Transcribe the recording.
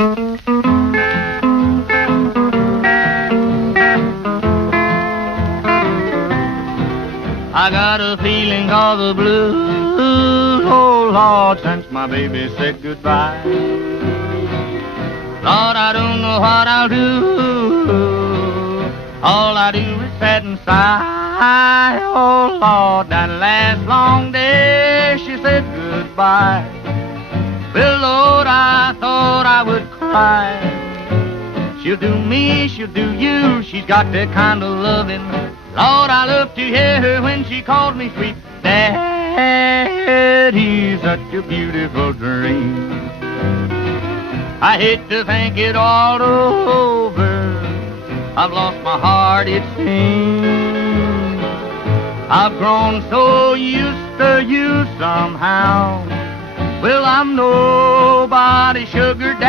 I got a feeling of the blues, oh Lord, since my baby said goodbye. Lord, I don't know what I'll do. All I do is sit and sigh. Oh Lord, that last long day she said goodbye. Well, Lord, I thought I would cry. She'll do me, she'll do you. She's got that kind of loving. Lord, I love to hear her when she calls me sweet Daddy. Such a beautiful dream. I hate to think it all over. I've lost my heart, it seems. I've grown so used to you somehow. Well, I'm nobody's sugar daddy.